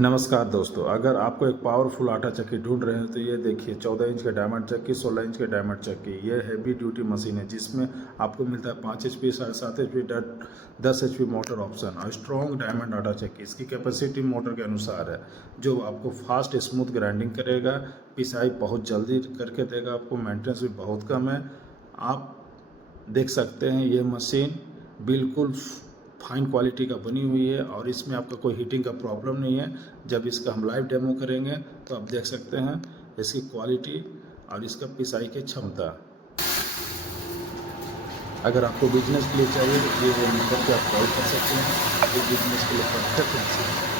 नमस्कार दोस्तों, अगर आपको एक पावरफुल आटा चक्की ढूंढ रहे हैं तो ये देखिए 14 इंच का डायमंड चक्की, 16 इंच का डायमंड चक्की। ये हैवी ड्यूटी मशीन है जिसमें आपको मिलता है 5 HP, 7.5 HP, 10 HP motor option और स्ट्रॉन्ग डायमंड आटा चक्की। इसकी कैपेसिटी मोटर के अनुसार है जो आपको फास्ट स्मूथ ग्राइंडिंग करेगा, पिसाई बहुत जल्दी करके देगा, आपको मेंटेनेंस भी बहुत कम है। आप देख सकते हैं ये मशीन बिल्कुल फाइन क्वालिटी का बनी हुई है और इसमें आपका कोई हीटिंग का प्रॉब्लम नहीं है। जब इसका हम लाइव डेमो करेंगे तो आप देख सकते हैं इसकी क्वालिटी और इसका पिसाई की क्षमता। अगर आपको बिजनेस के लिए चाहिए तो ये नंबर पे आप कॉल कर सकते हैं। ये बिजनेस के लिए परफेक्ट है।